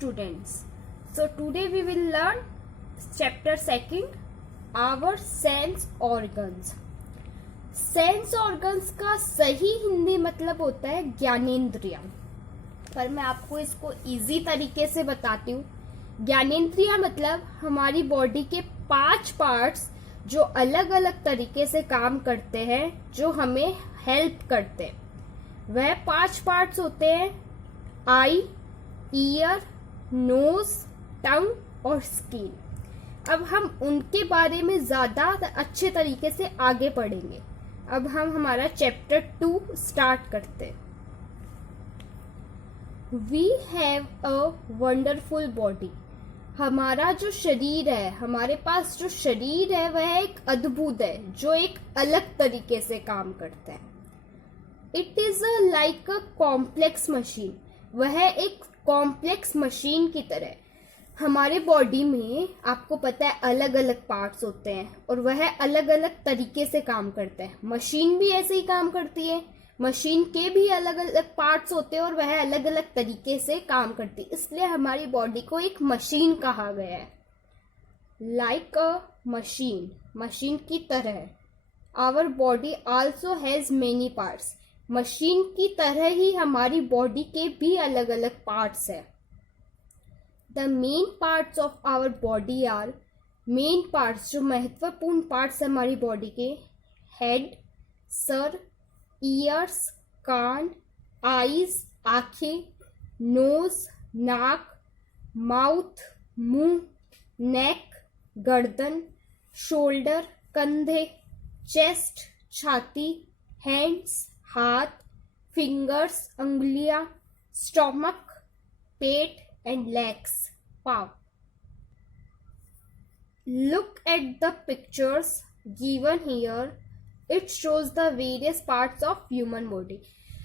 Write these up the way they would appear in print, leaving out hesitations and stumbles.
students. So today we will learn chapter 2, our sense organs. Sense organs का सही हिंदी मतलब होता है ज्ञानेंद्रियां, पर मैं आपको इसको इजी तरीके से बताती हूँ. ज्ञानेंद्रियां मतलब हमारी बॉडी के 5 पार्ट्स जो अलग अलग तरीके से काम करते हैं, जो हमें हेल्प करते हैं. वह 5 पार्ट्स होते हैं आई, ईयर, नोज, टंग और स्किन. अब हम उनके बारे में ज्यादा अच्छे तरीके से आगे पढ़ेंगे. अब हम हमारा चैप्टर 2 स्टार्ट करते हैं. We have a wonderful body. हमारा जो शरीर है, हमारे पास जो शरीर है वह एक अद्भुत है, जो एक अलग तरीके से काम करता है. It is like a complex machine. वह एक कॉम्प्लेक्स मशीन की तरह. हमारे बॉडी में आपको पता है अलग अलग पार्ट्स होते हैं और वह अलग अलग तरीके से काम करते हैं. मशीन भी ऐसे ही काम करती है. मशीन के भी अलग अलग पार्ट्स होते हैं और वह अलग अलग तरीके से काम करती है. इसलिए हमारी बॉडी को एक मशीन कहा गया है. लाइक अ मशीन, मशीन की तरह. Our body also has many parts. Machine की तरह ही हमारी बॉडी के भी अलग अलग पार्ट्स है. The main parts of our body are. Main parts, जो महत्वपूर्ण पार्ट्स हमारी बॉडी के: हेड, सर, ईयर्स, कान, आईज, आंखें, नोज, नाक, माउथ, मुंह, नेक, गर्दन, शोल्डर, कंधे, चेस्ट, छाती, हैंड्स, हाथ, फिंगर्स, अंगुलियां, स्टोमक, पेट एंड लेग्स, पाव. Look at the pictures given here. It shows the various parts of human body.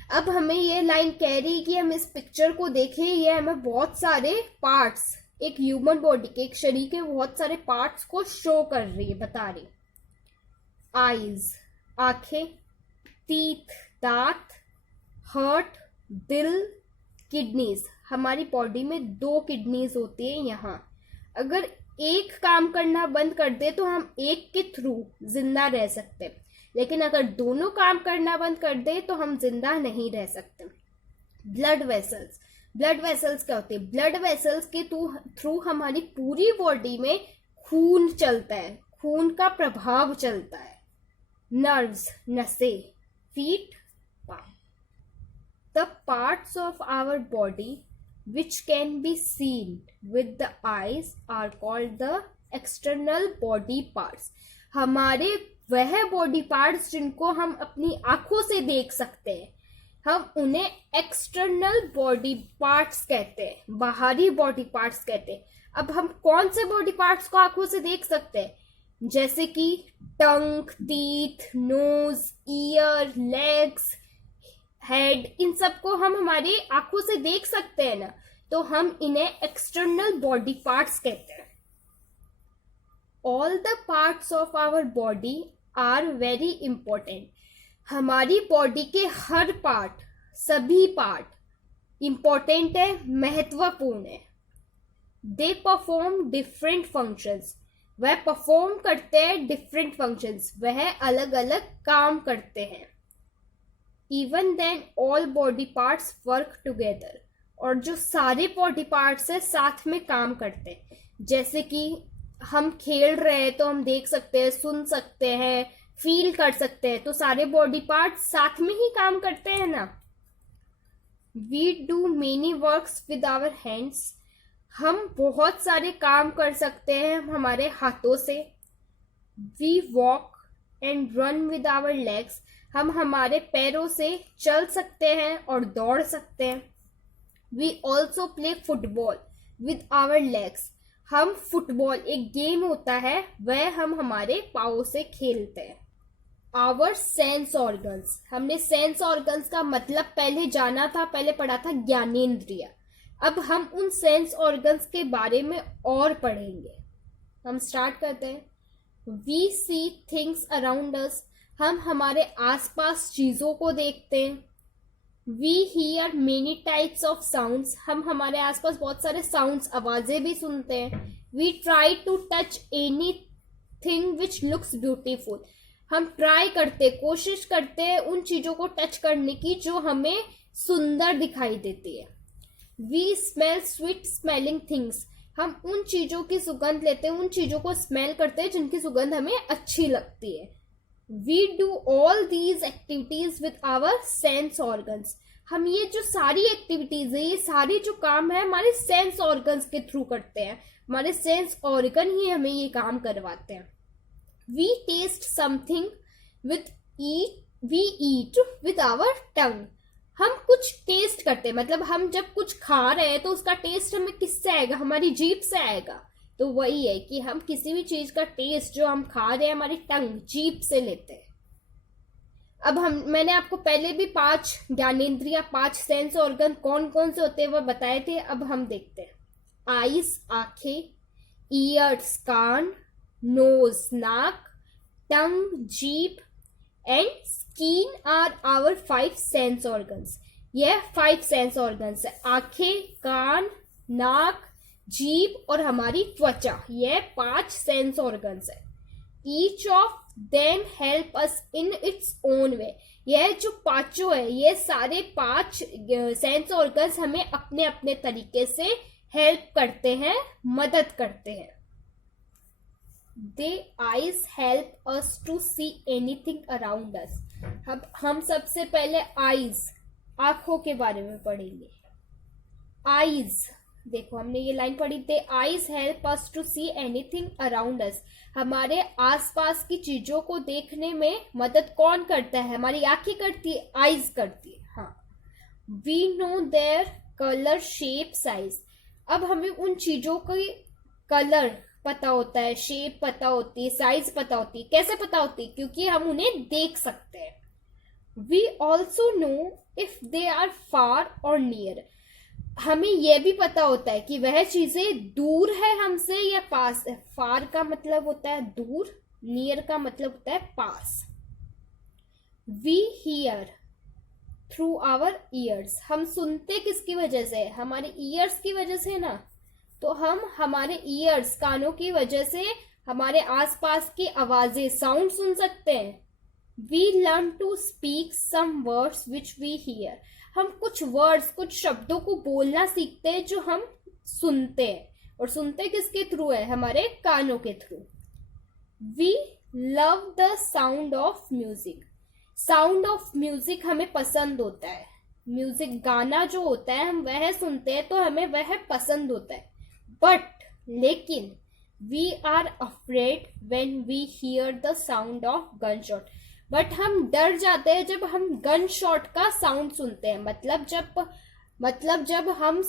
अब हमें ये लाइन कह रही है कि हम इस पिक्चर को देखें. ये हमें बहुत सारे पार्ट्स, एक ह्यूमन बॉडी के, एक शरीर के बहुत सारे पार्ट्स को शो कर रही है, बता रही. आईज, आंखें, टीथ, दांत, हार्ट, दिल, किडनीज. हमारी बॉडी में 2 किडनीज होती है. यहाँ अगर एक काम करना बंद कर दे तो हम एक के थ्रू जिंदा रह सकते हैं, लेकिन अगर दोनों काम करना बंद कर दे तो हम जिंदा नहीं रह सकते. Blood vessels. ब्लड वेसल्स क्या होते हैं? ब्लड वेसल्स के थ्रू हमारी पूरी बॉडी में खून चलता है, खून का प्रभाव चलता है. नर्व्स, नसें, फीट, पाँव. The parts of our body which can be seen with the eyes are called the external body parts. हमारे वह बॉडी पार्ट्स जिनको हम अपनी आंखों से देख सकते हैं, हम उन्हें एक्सटर्नल बॉडी पार्ट्स कहते हैं, बाहरी बॉडी पार्ट्स कहते हैं. अब हम कौन से बॉडी पार्ट्स को आंखों से देख सकते हैं? जैसे कि tongue, teeth, nose, ear, legs, head. इन सबको हम हमारी आंखों से देख सकते हैं ना, तो हम इन्हें एक्सटर्नल बॉडी पार्ट्स कहते हैं. All the parts of our body are very important. हमारी बॉडी के हर पार्ट, सभी पार्ट इंपॉर्टेंट है, महत्वपूर्ण है. They perform different functions. वह परफॉर्म करते हैं डिफरेंट फंक्शंस. वह अलग अलग काम करते हैं. Even then all body parts work together. और जो सारे बॉडी पार्ट्स है साथ में काम करते हैं. जैसे कि हम खेल रहे हैं तो हम देख सकते हैं, सुन सकते हैं, फील कर सकते हैं, तो सारे बॉडी पार्ट्स साथ में ही काम करते हैं ना. We do many works with our hands. हम बहुत सारे काम कर सकते हैं हमारे हाथों से. We walk and run with our legs. हम हमारे पैरों से चल सकते हैं और दौड़ सकते हैं. We also play football with our legs. हम फुटबॉल, एक गेम होता है, वह हम हमारे पाँव से खेलते हैं. Our sense organs. हमने सेंस ऑर्गन्स का मतलब पहले जाना था, पहले पढ़ा था ज्ञानेंद्रिय. अब हम उन सेंस ऑर्गन्स के बारे में और पढ़ेंगे. हम स्टार्ट करते हैं. We see things around us. हम हमारे आसपास चीजों को देखते हैं. We hear many types of sounds, हम हमारे आसपास बहुत सारे साउंड्स, आवाजें भी सुनते हैं. We try to touch any thing which looks beautiful, हम ट्राई करते, कोशिश करते हैं उन चीजों को टच करने की जो हमें सुंदर दिखाई देती है. We smell sweet smelling things, हम उन चीजों की सुगंध लेते हैं, उन चीजों को स्मेल करते हैं जिनकी सुगंध हमें अच्छी लगती है. We do all these activities with our sense organs, हम ये जो सारी एक्टिविटीज है, ये सारे जो काम है हमारे सेंस ऑर्गन्स के थ्रू करते हैं, हमारे सेंस ऑर्गन ही हमें ये काम करवाते हैं. We taste something with we eat with our tongue, हम कुछ टेस्ट करते हैं, मतलब हम जब कुछ खा रहे हैं तो उसका टेस्ट हमें किससे आएगा, हमारी जीभ से आएगा. तो वही है कि हम किसी भी चीज का टेस्ट जो हम खा रहे हैं हमारी टंग, जीभ से लेते हैं. अब मैंने आपको पहले भी 5 ज्ञानेंद्रिय, 5 सेंस ऑर्गन कौन कौन से होते हैं वो बताए थे. अब हम देखते हैं. आईज आंखें, ईयर्स कान, नोज नाक, टंग जीभ and skin are our 5 sense organs. यह 5 सेंस ऑर्गन्स है. आंखें, कान, नाक, जीभ और हमारी त्वचा, ये 5 सेंस ऑर्गन्स है. Each of them help us in its own way, यह जो पांचों है, ये सारे 5 सेंस ऑर्गन्स हमें अपने अपने तरीके से हेल्प करते हैं, मदद करते हैं. They eyes help us to see anything around us. हम सबसे पहले आईज, आंखों के बारे में पढ़ेंगे. आईज, देखो हमने ये लाइन पढ़ी थी. Eyes help us to see anything around us, हमारे आसपास की चीजों को देखने में मदद कौन करता है, हमारी आंखें करती है, आईज करती है. हाँ. We know their colour shape size, अब हमें उन चीजों की कलर पता होता है, शेप पता होती है, साइज पता होती है. कैसे पता होती है? क्योंकि हम उन्हें देख सकते हैं. We also know if they are far or near, हमें यह भी पता होता है कि वह चीजें दूर है हमसे या पास है. फार का मतलब होता है दूर, नियर का मतलब होता है पास. We hear through our ears, हम सुनते किसकी वजह से, हमारे ईयर्स की वजह से ना. तो हम हमारे ईयर्स, कानों की वजह से हमारे आसपास की आवाजें, साउंड सुन सकते हैं. We learn to speak some words which we hear, हम कुछ वर्ड्स, कुछ शब्दों को बोलना सीखते हैं जो हम सुनते हैं, और सुनते किसके थ्रू है, हमारे कानों के थ्रू. We love the sound of music, sound of music हमें पसंद होता है. म्यूजिक, गाना जो होता है हम वह सुनते हैं तो हमें वह पसंद होता है. बट लेकिन we are afraid when we hear the sound of gun shot, but हम डर जाते हैं जब हम गन शॉट का साउंड सुनते हैं. मतलब जब हम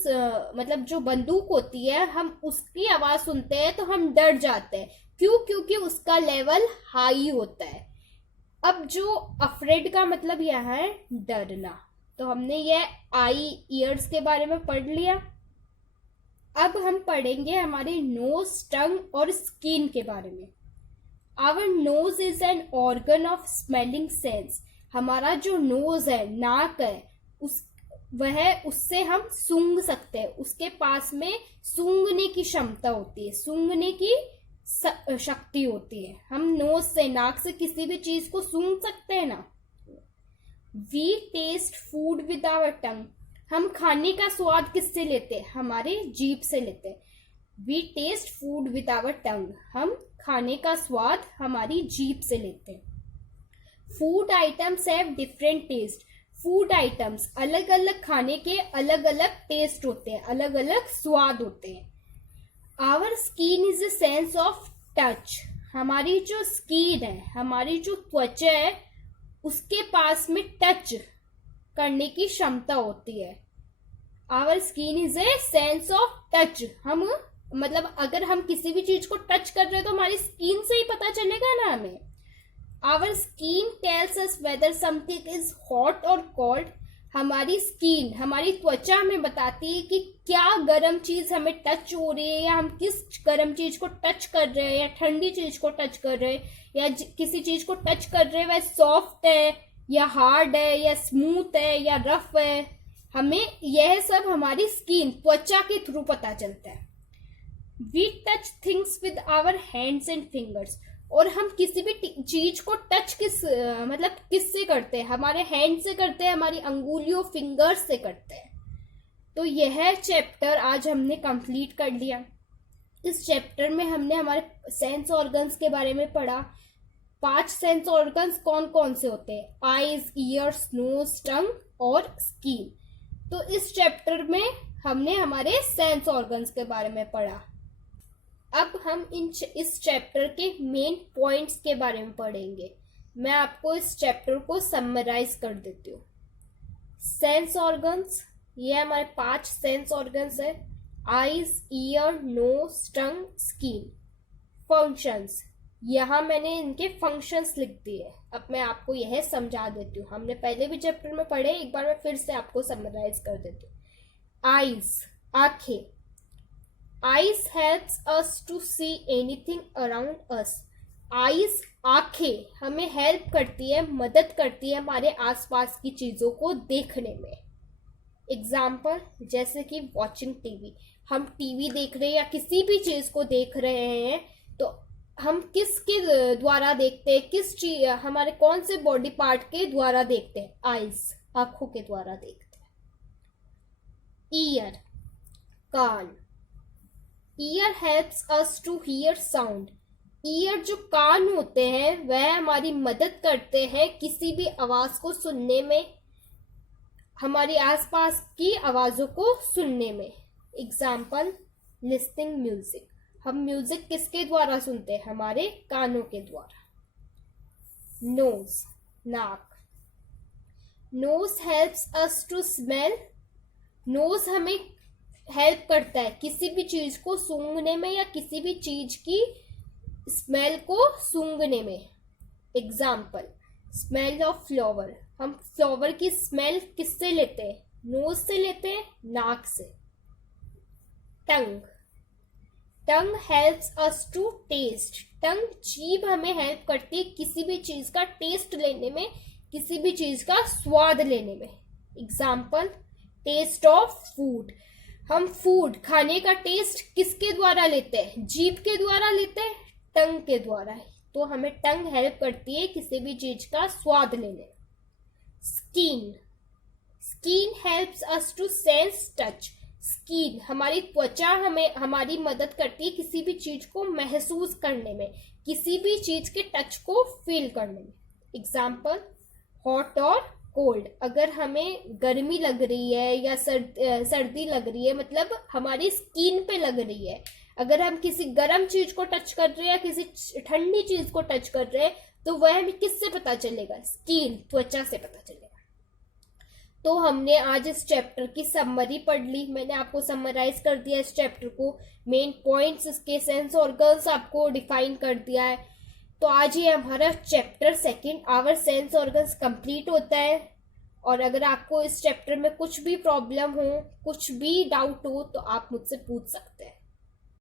जो बंदूक होती है हम उसकी आवाज सुनते हैं तो हम डर जाते हैं. क्यों? क्योंकि उसका लेवल हाई होता है. अब जो अफ्रेड का मतलब यह है डरना. तो हमने ये आई, ईयर्स के बारे में पढ़ लिया. अब हम पढ़ेंगे हमारे नोज, टंग और स्किन के बारे में. Our nose is an organ of smelling sense. हमारा जो नोज है, नाक है, उससे हम सूंघ सकते हैं. उसके पास में सूंघने की क्षमता होती है, सूंघने की शक्ति होती है. हम नोज से, नाक से किसी भी चीज को सूंघ सकते हैं ना. We taste food with our tongue. हम खाने का स्वाद किससे लेते हैं, हमारे जीभ से लेते हैं. We taste food with our tongue. हम खाने का स्वाद हमारी जीभ से लेते हैं. Food items have different taste. Food items, अलग अलग खाने के अलग अलग टेस्ट होते हैं, अलग अलग स्वाद होते हैं. Our skin is a sense of touch. हमारी जो स्किन है, हमारी जो त्वचा है, उसके पास में टच करने की क्षमता होती है. Our skin is a sense of touch. हम मतलब अगर हम किसी भी चीज को टच कर रहे हैं तो हमारी स्किन से ही पता चलेगा ना हमें. Our skin tells us whether something is hot or cold. हमारी स्किन, हमारी त्वचा हमें बताती है कि क्या गर्म चीज हमें टच हो रही है, या हम किस गर्म चीज को टच कर रहे हैं, या ठंडी चीज को टच कर रहे हैं, या किसी चीज को टच कर रहे हैं वह सॉफ्ट है या हार्ड है या स्मूथ है या रफ है, हमें यह सब हमारी स्किन त्वचा के थ्रू पता चलता है। We touch things with our hands and fingers, और हम किसी भी चीज को टच मतलब किससे करते हैं, हमारे हैंड से करते हैं, हमारी अंगुलियों फिंगर्स से करते हैं। तो यह चैप्टर आज हमने कंप्लीट कर लिया। इस चैप्टर में हमने हमारे सेंस ऑर्गन्स के बारे में पढ़ा। 5 सेंस ऑर्गन्स कौन कौन से होते हैं, आईज, ईयर्स, नोज, टंग और स्किन। तो इस चैप्टर में हमने हमारे सेंस ऑर्गन्स के बारे में पढ़ा। अब हम इस चैप्टर के मेन पॉइंट्स के बारे में पढ़ेंगे। मैं आपको इस चैप्टर को समराइज कर देती हूँ। सेंस ऑर्गन्स, ये हमारे 5 सेंस ऑर्गन्स है, आईज, ईयर, नोज, टंग, स्किन। फंक्शंस, यहाँ मैंने इनके फंक्शंस लिख दिए। अब मैं आपको यह समझा देती हूँ, हमने पहले भी चैप्टर में पढ़े, एक बार मैं फिर से आपको समराइज कर देती हूँ। आईज, आंखें। Eyes helps us to see anything around us. Eyes, आंखें हमें हेल्प करती है, मदद करती है हमारे आसपास की चीजों को देखने में। एग्जाम्पल, जैसे कि वॉचिंग टीवी, हम टीवी देख रहे हैं या किसी भी चीज को देख रहे हैं तो हम किसके द्वारा देखते हैं, किस चीज, हमारे कौन से बॉडी पार्ट के द्वारा देखते हैं, आईज, आंखों के द्वारा देखते हैं। ईयर, कान। Ear helps us to hear sound. Ear जो कान होते हैं वह हमारी मदद करते हैं किसी भी आवाज को सुनने में, हमारी आसपास की आवाजों को सुनने में। एग्जाम्पल, लिस्निंग म्यूजिक, हम म्यूजिक किसके द्वारा सुनते हैं, हमारे कानों के द्वारा। नोज, नाक। Nose helps us to smell. Nose हमें हेल्प करता है किसी भी चीज को सूंघने में या किसी भी चीज की स्मेल को सूंघने में। एग्जाम्पल, स्मेल ऑफ फ्लावर, हम फ्लावर की स्मेल किससे लेते हैं, नोज से लेते हैं, नाक से। टंग, टंग हेल्प्स अस टू टेस्ट। टंग, जीभ हमें हेल्प करती है किसी भी चीज का टेस्ट लेने में, किसी भी चीज का स्वाद लेने में। एग्जाम्पल, टेस्ट ऑफ फूड, हम फूड, खाने का टेस्ट किसके द्वारा लेते हैं, जीभ के द्वारा लेते हैं, टंग के द्वारा। तो हमें टंग हेल्प करती है किसी भी चीज का स्वाद लेने में। Skin, skin helps us to sense touch. Skin, हमारी त्वचा हमें हमारी मदद करती है किसी भी चीज को महसूस करने में, किसी भी चीज के टच को फील करने में। एग्जाम्पल, हॉट और कोल्ड, अगर हमें गर्मी लग रही है या सर्दी लग रही है, मतलब हमारी स्किन पे लग रही है। अगर हम किसी गर्म चीज को टच कर रहे हैं या किसी ठंडी चीज को टच कर रहे हैं तो वह हमें किससे पता चलेगा, स्किन, त्वचा से पता चलेगा। तो हमने आज इस चैप्टर की समरी पढ़ ली, मैंने आपको समराइज कर दिया इस चैप्टर को, मेन पॉइंट्स इसके, सेंस ऑर्गन्स आपको डिफाइन कर दिया है। तो आज ये हमारा chapter 2 our sense organs complete होता है। और अगर आपको इस चैप्टर में कुछ भी प्रॉब्लम हो, कुछ भी डाउट हो तो आप मुझसे पूछ सकते हैं।